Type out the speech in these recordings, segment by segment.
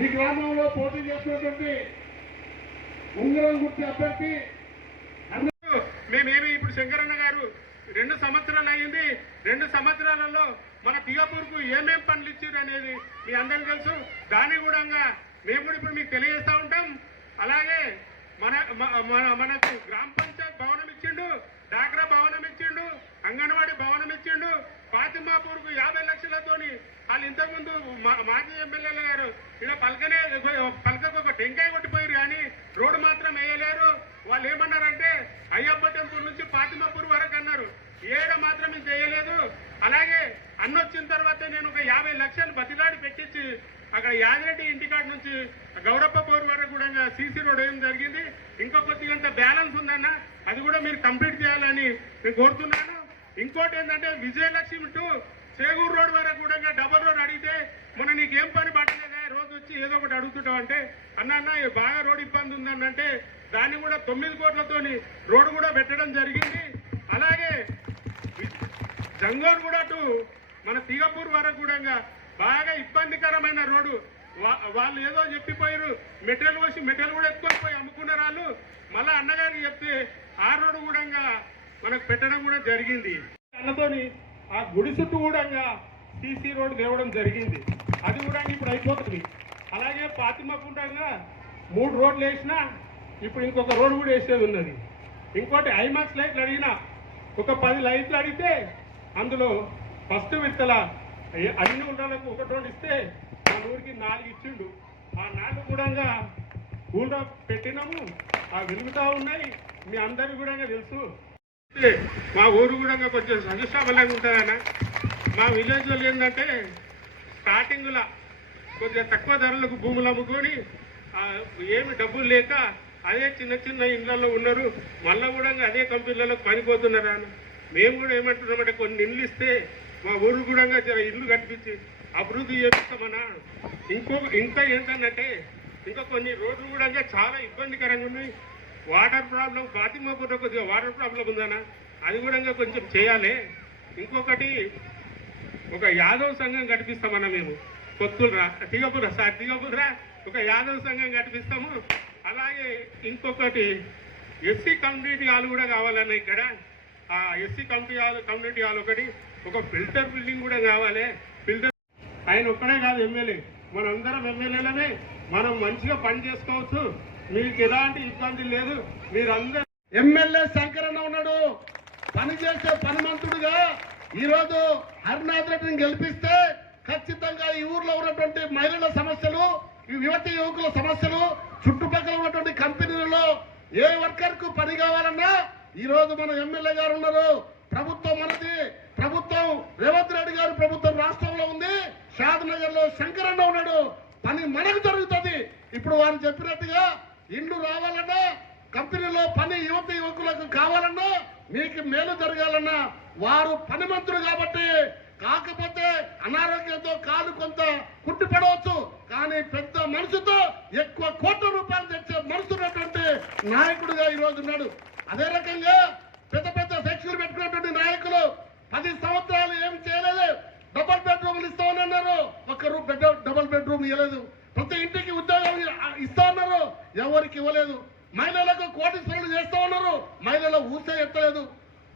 ఈ గ్రామంలో పోటీ చేసినటువంటి ఉంగరం గుర్తి అభ్యర్థి మేమేమి ఇప్పుడు శంకరన్న గారు రెండు సంవత్సరాలు అయింది రెండు సంవత్సరాలలో మన తియాపూర్కు ఏమేం పనులు ఇచ్చారు అనేది మీ అందరికీ తెలుసు. దాని కూడా మేము కూడా ఇప్పుడు మీకు తెలియజేస్తా ఉంటాం. అలాగే మన మన- మనకు గ్రామ పంచాయత్ భవనం ఇచ్చిండు. డాక్రా భవనం ఇచ్చిండు అంగన్వాడీ భవనం ఇచ్చిండు ఫాతిమాపూర్కు యాభై లక్షలతోని వాళ్ళు ఇంతకుముందు మా- మాజీ ఎమ్మెల్యేలు గారు ఇలా పలకనే పలకకు ఒక టెంకాయ కొట్టిపోయారు కానీ రోడ్డు మాత్రం వేయలేరు. వాళ్ళు ఏమన్నారంటే అయ్యప్ప టెంపుల్ నుంచి ఫాతిమాపూర్ వరకు అన్నారు. ఏడ మాత్రం ఇది చేయలేదు అలాగే అన్న వచ్చిన తర్వాత నేను ఒక యాభై లక్షలు బతిలాడి పెట్టించి అక్కడ యాదిరెడ్డి ఇంటికాడ నుంచి గౌరప్ప పోరు వరకు కూడా సీసీ రోడ్ వేయడం జరిగింది. ఇంకో కొద్దిగంత బ్యాలెన్స్ ఉందన్న అది కూడా మీరు కంప్లీట్ చేయాలని నేను కోరుతున్నాను. ఇంకోటి ఏంటంటే విజయలక్ష్మి టు చేగూరు రోడ్ వరకు కూడా డబల్ రోడ్ అడిగితే మొన్న నీకేం పని పట్టలేదా? రోజు వచ్చి ఏదో ఒకటి అడుగుతుంటావు అంటే అన్న అన్న బాగా రోడ్ ఇబ్బంది ఉందన్నంటే దాన్ని కూడా తొమ్మిది కోట్లతోని రోడ్డు కూడా పెట్టడం జరిగింది. అలాగే జంగోర్ కూడా టు మన తీగపూర్ వరకు కూడా బాగా ఇబ్బందికరమైన రోడ్డు. వా- వాళ్ళు ఏదో చెప్పిపోయారు మెటీరియల్ వచ్చి మెటీరియల్ కూడా ఎత్తుకొని పోయి అమ్ముకున్నారు వాళ్ళు మళ్ళీ అన్నగారికి చెప్తే ఆ రోడ్డు కూడా మనకు పెట్టడం కూడా జరిగింది. అన్నతోని ఆ గుడి చుట్టూ కూడా సీసీ రోడ్ తేవడం జరిగింది. అది కూడా ఇప్పుడు అయిపోతుంది. అలాగే పాతిమకుండంగా మూడు రోడ్లు వేసినా ఇప్పుడు ఇంకొక రోడ్డు కూడా వేసేది ఉన్నది. ఇంకోటి ఐమాక్స్ లైట్లు అడిగినా ఒక పది లైట్లు అడిగితే అందులో ఫస్ట్ విత్తల అన్ని ఉండాలకు ఒకటి రెండు ఇస్తే మన ఊరికి నాలుగు ఇచ్చిండు. ఆ నాలుగు కూడా ఊళ్ళో పెట్టినాము. ఆ వెలుగుతూ ఉన్నాయి. మీ అందరికి కూడా తెలుసు. మా ఊరు కూడా కొంచెం సంక్షాబలంగా ఉంటుందన్న మా విలేజ్ వాళ్ళు ఏంటంటే స్టార్టింగ్లో కొంచెం తక్కువ ధరలకు భూములు అమ్ముకొని ఏమి డబ్బులు లేక అదే చిన్న చిన్న ఇళ్ళలో ఉన్నారు. మళ్ళీ కూడా అదే కంపెనీలలో పనిపోతున్నారు మేము కూడా ఏమంటున్నామంటే కొన్ని ఇల్లు ఇస్తే మా ఊరు కూడా జర ఇల్లు కట్టించి అభివృద్ధి చేపిస్తామన్నా. ఇంకో ఇంకా ఏంటంటే ఇంకా కొన్ని రోడ్లు కూడా చాలా ఇబ్బందికరంగా ఉన్నాయి. వాటర్ ప్రాబ్లం ఫాతిమాపూర్లో కొద్దిగా వాటర్ ప్రాబ్లం ఉందనా అది కూడా కొంచెం చేయాలి. ఇంకొకటి ఒక యాదవ్ సంఘం కనిపిస్తామన్నా మేము. కొత్తులరా దిగపుర సార్ దిగపురా ఒక యాదవ్ సంఘం కనిపిస్తాము అలాగే ఇంకొకటి ఎస్సీ కమ్యూనిటీ హాల్ కూడా కావాలన్న ఇక్కడ. ఆ SC community hall community hall ఒకటి. ఒక ఫిల్టర్ బిల్డింగ్ కూడా కావాలి. ఫిల్టర్ ఆయన ఒక్కడే కాదు ఎమ్మెల్యే. మనందరం ఎమ్మెల్యేలనే మనం మంచిగా పని చేసుకోవచ్చు. మీకు ఎలాంటి ఇబ్బంది లేదు. మీరందరూ ఎమ్మెల్యే శంకరన్న ఉన్నాడు. పని చేసే పనిమంతుడుగా ఈరోజు హరినాథ్ రెడ్డిని గెలిపిస్తే ఖచ్చితంగా ఈ ఊర్లో ఉన్నటువంటి మహిళల సమస్యలు ఈ యువతి యువకుల సమస్యలు చుట్టుపక్కల ఉన్నటువంటి కంపెనీలలో ఏ వర్కర్కు పని కావాలన్నా ఈ రోజు మన ఎమ్మెల్యే గారు ఉన్నారు. ప్రభుత్వం మనది. ప్రభుత్వం రేవంత్ రెడ్డి గారు ప్రభుత్వం రాష్ట్రంలో ఉంది. షాద్ నగర్లో శంకరన్న ఉన్నాడు. పని మనకు జరుగుతుంది. ఇప్పుడు వారు చెప్పినట్టుగా ఇండ్లు రావాలన్నా కంపెనీలో పని యువత యువకులకు కావాలన్నా మీకు మేలు జరగాలన్నా వారు పనిమంతులు కాబట్టి కాకపోతే అనారోగ్యంతో కాలు కొంత కుట్టిపడవచ్చు. కానీ పెద్ద మనసుతో ఎక్కువ కోట్ల రూపాయలు తెచ్చే మనసున్నటువంటి నాయకుడుగా ఈ ఉన్నాడు. అదే రకంగా పెద్ద పెద్ద ఫ్లెక్సీలు పెట్టుకున్నటువంటి నాయకులు పది సంవత్సరాలు ఏం చేయలేదు. డబల్ బెడ్రూమ్లు ఇస్తామని అన్నారు. ఒక్కరు బెడ్ డబల్ బెడ్రూమ్ ఇవ్వలేదు ప్రతి ఇంటికి ఉద్యోగం ఇస్తా ఉన్నారు ఎవరికి ఇవ్వలేదు. మహిళలకు కోటీశ్వరులు చేస్తా ఉన్నారు. మహిళలు ఊసే ఎత్తలేదు.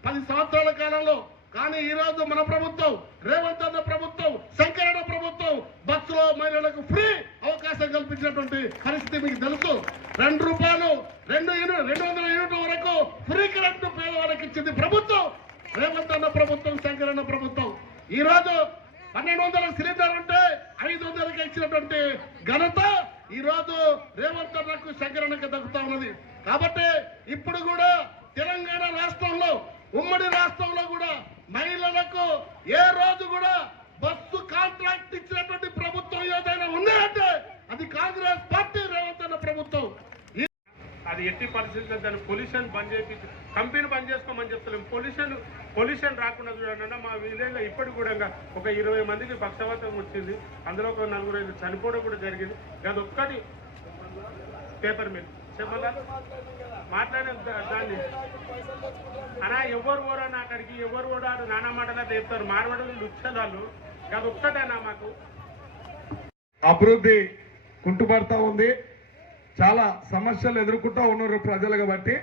పది సంవత్సరాల కాలంలో. కానీ ఈ రోజు మన ప్రభుత్వం రేవంత్ అన్న ప్రభుత్వం శంకరణ ప్రభుత్వం బస్సులో మహిళలకు ఫ్రీ అవకాశం కల్పించినటువంటి పరిస్థితి మీకు తెలుసు. రెండు రూపాయలు రెండు రెండు వందల యూనిట్ల వరకు ఫ్రీ కరెంట్ పేదవాళ్ళకి ఇచ్చింది ప్రభుత్వం. రేవంత్ అన్న ప్రభుత్వం శంకరన్న ప్రభుత్వం. ఈ రోజు పన్నెండు వందల సిలిండర్ ఉంటే ఐదు వందలకి ఇచ్చినటువంటి ఘనత ఈ రోజు రేవంత్ అన్నకు శంకరన్నకు దక్కుతా ఉన్నది. కాబట్టి ఇప్పుడు కూడా తెలంగాణ రాష్ట్రంలో ఉమ్మడి రాష్ట్రంలో కూడా మహిళలకు ఏ రోజు కూడా అది ఎట్టి పరిస్థితుల్లో దాన్ని పొల్యూషన్ బంద్ చేసి కంపెనీ బంద్ చేసుకోమని చెప్తలేము పొల్యూషన్ పొల్యూషన్ రాకుండా చూడండి మా విలేజ్లో ఇప్పటికి కూడా ఒక ఇరవై మందికి పక్షవాతం వచ్చింది. అందులో ఒక నలుగురు ఐదు చనిపోవడం కూడా జరిగింది. అది ఒక్కటి పేపర్ మిల్ చెప్పాలా మాట్లాడే దాన్ని. అనా ఎవరు ఓరా అక్కడికి ఎవరు ఓడారు నానా మాటగా చెప్తారు. మార్వడలు లుచ్చదాలు అది ఒక్కటేనా మాకు? అభివృద్ధి కుంటుపడతా ఉంది. చాలా సమస్యలు ఎదుర్కొంటూ ఉన్నారు ప్రజలు కాబట్టి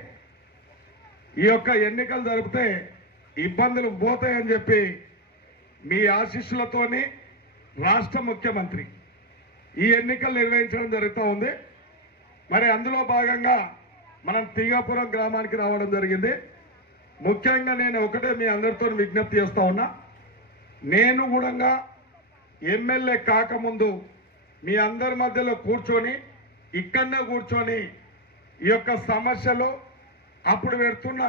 ఈ యొక్క ఎన్నికలు జరిపితే ఇబ్బందులు పోతాయని చెప్పి మీ ఆశీస్సులతోని రాష్ట్ర ముఖ్యమంత్రి ఈ ఎన్నికలు నిర్వహించడం జరుగుతూ ఉంది. మరి అందులో భాగంగా మనం తీగాపురం గ్రామానికి రావడం జరిగింది. ముఖ్యంగా నేను ఒకటే మీ అందరితో విజ్ఞప్తి చేస్తా ఉన్నా. నేను కూడా ఎమ్మెల్యే కాకముందు మీ అందరి మధ్యలో కూర్చొని ఇక్కడనే కూర్చొని ఈ యొక్క సమస్యలు అప్పుడు పెడుతున్న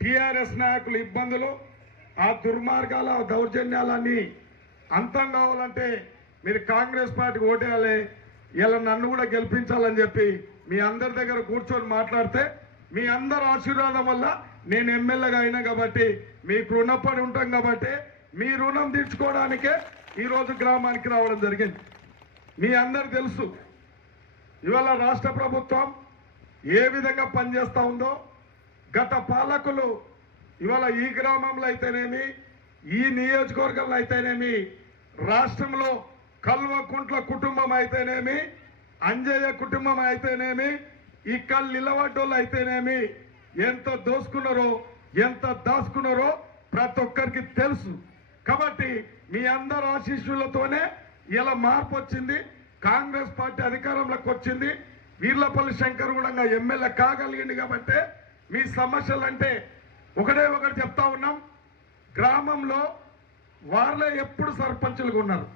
టిఆర్ఎస్ నాయకుల ఇబ్బందులు ఆ దుర్మార్గాల దౌర్జన్యాలన్నీ అంతం కావాలంటే మీరు కాంగ్రెస్ పార్టీకి ఓటేయాలి. ఇలా నన్ను కూడా గెలిపించాలని చెప్పి మీ అందరి దగ్గర కూర్చొని మాట్లాడితే మీ అందరి ఆశీర్వాదం వల్ల నేను ఎమ్మెల్యేగా అయినా కాబట్టి మీకు రుణపడి ఉంటాం కాబట్టి మీ రుణం తీర్చుకోవడానికే ఈరోజు గ్రామానికి రావడం జరిగింది. మీ అందరు తెలుసు ఇవాళ రాష్ట్ర ప్రభుత్వం ఏ విధంగా పనిచేస్తూ ఉందో గత పాలకులు ఇవాళ ఈ గ్రామంలో అయితేనేమి ఈ నియోజకవర్గంలో అయితేనేమి రాష్ట్రంలో కల్వకుంట్ల కుటుంబం అయితేనేమి అంజయ్య కుటుంబం అయితేనేమి ఇక్కడ నిలబడ్డోళ్ళు అయితేనేమి ఎంత దోసుకున్నారో ఎంత దాచుకున్నారో ప్రతి ఒక్కరికి తెలుసు. కాబట్టి మీ అందరు ఆశీస్సులతోనే ఇలా మార్పు వచ్చింది. కాంగ్రెస్ పార్టీ అధికారంలోకి వచ్చింది. వీర్లపల్లి శంకర్ కూడా ఎమ్మెల్యే కాగలిగింది కాబట్టి మీ సమస్యలు అంటే ఒకటే ఒకటి చెప్తా ఉన్నాం. గ్రామంలో వాళ్ళే ఎప్పుడు సర్పంచులుగా ఉన్నారు.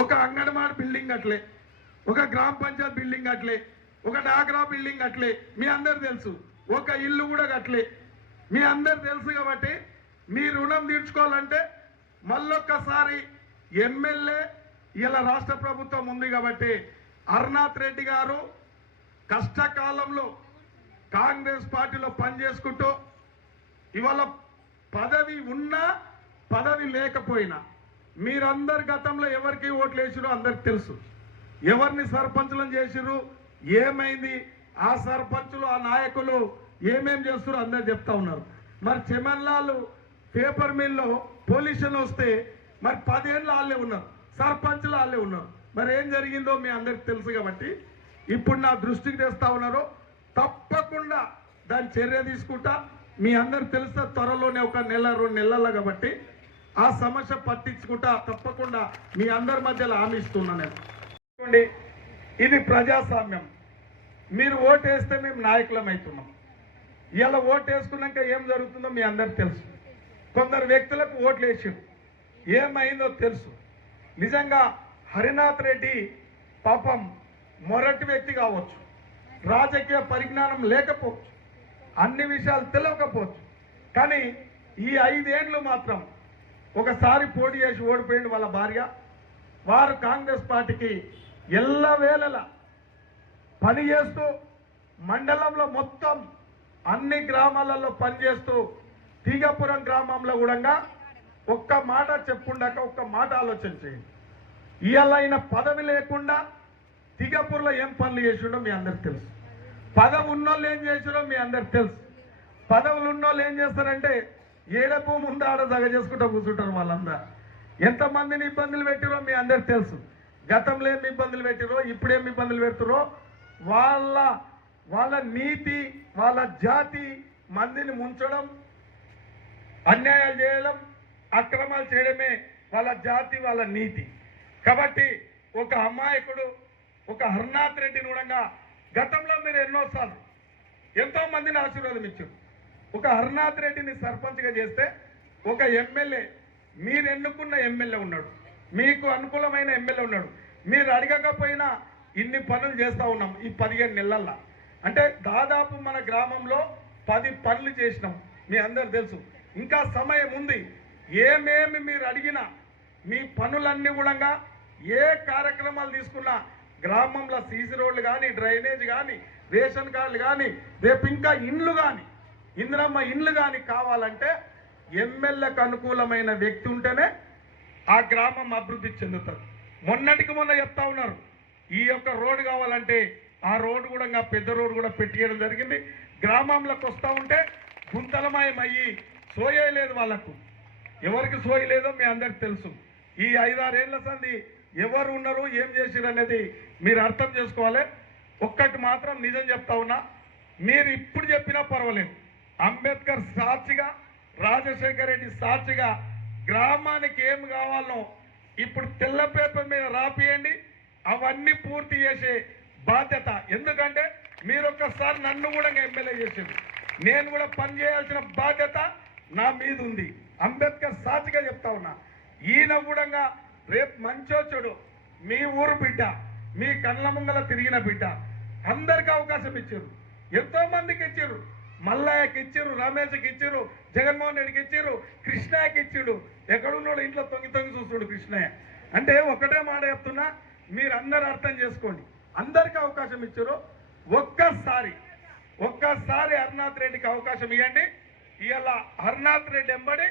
ఒక అంగన్వాడి బిల్డింగ్ అట్లే ఒక గ్రామ పంచాయత్ బిల్డింగ్ అట్లే ఒక డాగ్రా బిల్డింగ్ అట్లే మీ అందరు తెలుసు. ఒక ఇల్లు కూడా అట్లే మీ అందరు తెలుసు కాబట్టి మీ రుణం తీర్చుకోవాలంటే మళ్ళొక్కసారి ఎమ్మెల్యే ఇలా రాష్ట్ర ప్రభుత్వం ఉంది కాబట్టి అరుణాథ్ రెడ్డి గారు కష్టకాలంలో కాంగ్రెస్ పార్టీలో పనిచేసుకుంటూ ఇవాళ పదవి ఉన్నా పదవి లేకపోయినా మీరందరు గతంలో ఎవరికి ఓట్లు వేసిరో అందరికి తెలుసు. ఎవరిని సర్పంచులను చేసిరు ఏమైంది ఆ సర్పంచులు ఆ నాయకులు ఏమేం చేస్తారో అందరు చెప్తా ఉన్నారు. మరి చెమన్లాలు పేపర్ మిల్లో పొల్యూషన్ వస్తే మరి పదేళ్ళు వాళ్ళే ఉన్నారు. సర్పంచ్లు వాళ్ళే ఉన్నారు. మరి ఏం జరిగిందో మీ అందరికి తెలుసు కాబట్టి ఇప్పుడు నా దృష్టికి తెస్తా ఉన్నారు తప్పకుండా దాని చర్య తీసుకుంటా. మీ అందరు తెలుసా త్వరలోనే ఒక నెల రెండు నెలల కాబట్టి ఆ సమస్య పట్టించుకుంటా తప్పకుండా మీ అందరి మధ్యలో హామీస్తున్నా నేను. ఇది ప్రజాస్వామ్యం. మీరు ఓటేస్తే మేము నాయకులం అవుతున్నాం. ఇలా ఓటు వేసుకున్నాక ఏం జరుగుతుందో మీ అందరికి తెలుసు. కొందరు వ్యక్తులకు ఓట్లు వేసారు ఏమైందో తెలుసు. నిజంగా హరినాథ్ రెడ్డి పాపం మొరటి వ్యక్తి కావచ్చు. రాజకీయ పరిజ్ఞానం లేకపోవచ్చు. అన్ని విషయాలు తెలియకపోవచ్చు కానీ ఈ ఐదేండ్లు మాత్రం ఒకసారి పోటీ చేసి ఓడిపోయింది వాళ్ళ భార్య. వారు కాంగ్రెస్ పార్టీకి ఎల్లవేళలా పని చేస్తూ మండలంలో మొత్తం అన్ని గ్రామాలలో పనిచేస్తూ తీగపురం గ్రామంలో కూడా ఒక్క మాట చెప్పుండాక ఒక్క మాట ఆలోచన చేయండి. ఇవాళ ఆయన పదవి లేకుండా తిగపూర్లో ఏం పనులు చేసిండో మీ అందరికి తెలుసు. పదవి ఉన్నోళ్ళు ఏం చేసిరో మీ అందరికి తెలుసు. పదవులు ఉన్నోళ్ళు ఏం చేస్తారంటే ఏడ భూమి ఉందా ఆడ సగ చేసుకుంటూ కూర్చుంటారు వాళ్ళందరూ. ఎంతమందిని ఇబ్బందులు పెట్టిరో మీ అందరికి తెలుసు. గతంలో ఏమి ఇబ్బందులు పెట్టిరో ఇప్పుడేం ఇబ్బందులు పెడుతురో వాళ్ళ వాళ్ళ నీతి వాళ్ళ జాతి మందిని ముంచడం అన్యాయాలు చేయడం అక్రమాలు చేయడమే వాళ్ళ జాతి వాళ్ళ నీతి. కాబట్టి ఒక అమాయకుడు ఒక హర్నాథ్ రెడ్డిని నూడంగా గతంలో మీరు ఎన్నోసార్లు ఎంతో మందిని ఆశీర్వాదం ఇచ్చారు ఒక హర్నాథ్ రెడ్డిని సర్పంచ్గా చేస్తే ఒక ఎమ్మెల్యే మీరు ఎన్నుకున్న ఎమ్మెల్యే ఉన్నాడు. మీకు అనుకూలమైన ఎమ్మెల్యే ఉన్నాడు. మీరు అడగకపోయినా ఇన్ని పనులు చేస్తా ఉన్నాం ఈ పదిహేను నెలల్లో. అంటే దాదాపు మన గ్రామంలో పది పనులు చేసినాం. మీ అందరు తెలుసు. ఇంకా సమయం ఉంది. ఏమేమి మీరు అడిగినా మీ పనులన్నీ కూడా ఏ కార్యక్రమాలు తీసుకున్నా గ్రామంలో సీసీ రోడ్లు కానీ డ్రైనేజ్ కానీ రేషన్ కార్డులు కానీ రేపు ఇంకా ఇండ్లు కానీ ఇందిరమ్మ ఇండ్లు కానీ కావాలంటే ఎమ్మెల్యేకు అనుకూలమైన వ్యక్తి ఉంటేనే ఆ గ్రామం అభివృద్ధి చెందుతుంది. మొన్నటికి మొన్న చెప్తా ఉన్నారు ఈ యొక్క రోడ్డు కావాలంటే ఆ రోడ్డు కూడా ఇంకా పెద్ద రోడ్డు కూడా పెట్టియడం జరిగింది. గ్రామంలోకి వస్తూ ఉంటే గుంతలమయం అయ్యి సోయలేదు వాళ్ళకు. ఎవరికి సోయలేదో మీ అందరికి తెలుసు. ఈ ఐదారేళ్ళ సంది ఎవరు ఉన్నారు ఏం చేసిరు అనేది మీరు అర్థం చేసుకోవాలి. ఒక్కటి మాత్రం నిజం చెప్తా ఉన్నా మీరు ఇప్పుడు చెప్పినా పర్వాలేదు. అంబేద్కర్ సాక్షిగా రాజశేఖర రెడ్డి సాక్షిగా గ్రామానికి ఏం కావాలో ఇప్పుడు తెల్ల పేపర్ మీద రాపియండి అవన్నీ పూర్తి చేసే బాధ్యత. ఎందుకంటే మీరు ఒక్కసారి నన్ను కూడా ఎమ్మెల్యే చేసింది నేను కూడా పని చేయాల్సిన బాధ్యత నా మీద ఉంది అంబేద్కర్ సాక్షిగా చెప్తా ఉన్నా. ఈయన కూడా రేపు మంచో చెడు మీ ఊరు బిడ్డ మీ కళ్ళ ముంగల తిరిగిన బిడ్డ అందరికి అవకాశం ఇచ్చారు. ఎంతో మందికి ఇచ్చారు. మల్లయ్యకి ఇచ్చారు రమేష్కి ఇచ్చారు జగన్మోహన్ రెడ్డికి ఇచ్చారు కృష్ణయ్యకి ఇచ్చాడు. ఎక్కడున్నాడు ఇంట్లో తొంగి తొంగి చూస్తున్నాడు కృష్ణయ్య. అంటే ఒకటే మాట చెప్తున్నా మీరు అందరు అర్థం చేసుకోండి. అందరికి అవకాశం ఇచ్చారు. ఒక్కసారి ఒక్కసారి హర్నాథ్ రెడ్డికి అవకాశం ఇవ్వండి. ఇలా హర్నాథ్ రెడ్డి ఎంబడి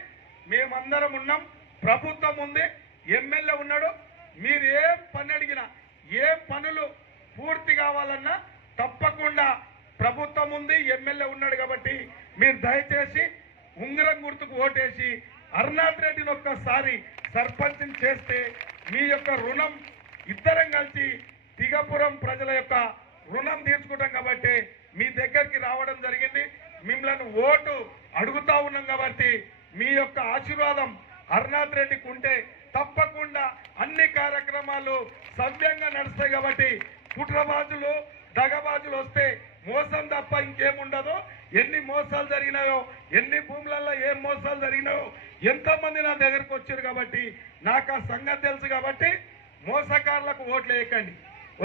మేమందరం ఉన్నాం. ప్రభుత్వం ఉంది ఎమ్మెల్యే ఉన్నాడు. మీరు ఏం పని అడిగినా ఏ పనులు పూర్తి కావాలన్నా తప్పకుండా ప్రభుత్వం ఉంది ఎమ్మెల్యే ఉన్నాడు కాబట్టి మీరు దయచేసి ఉంగరం గుర్తుకు ఓటేసి హర్నాథ్ రెడ్డిని ఒక్కసారి సర్పంచ్ని చేస్తే మీ యొక్క రుణం ఇద్దరం కలిసి తిగపురం ప్రజల యొక్క రుణం తీర్చుకుంటాం కాబట్టి మీ దగ్గరికి రావడం జరిగింది. మిమ్మల్ని ఓటు అడుగుతా ఉన్నాం కాబట్టి మీ యొక్క ఆశీర్వాదం హర్నాథ్ రెడ్డికి ఉంటే తప్పకుండా అన్ని కార్యక్రమాలు సవ్యంగా నడుస్తాయి కాబట్టి కుట్రబాజులు దగబాజులు వస్తే మోసం తప్ప ఇంకేముండదు. ఎన్ని మోసాలు జరిగినాయో ఎన్ని భూములలో ఏం మోసాలు జరిగినాయో ఎంతమంది నా దగ్గరకు వచ్చారు కాబట్టి నాకు ఆ సంగతి తెలుసు కాబట్టి మోసకారులకు ఓట్లు వేయకండి.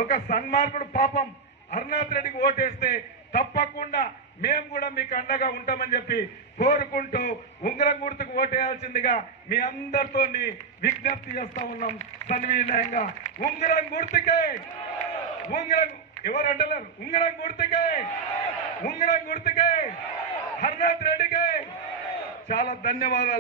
ఒక సన్మార్గుడు పాపం అరుణాథ్ రెడ్డికి ఓటేస్తే తప్పకుండా మేము కూడా మీకు అండగా ఉంటామని చెప్పి కోరుకుంటూ ఉంగరం గుర్తుకు ఓటేయాల్సిందిగా మీ అందరితో విజ్ఞప్తి చేస్తా ఉన్నాం సన్వినయంగా ఉంగరం గుర్తుకే! ఉంగరం ఎవరు అంటలేరు? ఉంగరం గుర్తుకే! ఉంగరం గుర్తుకే! హర్నాథ్ రెడ్డికే! చాలా ధన్యవాదాలు.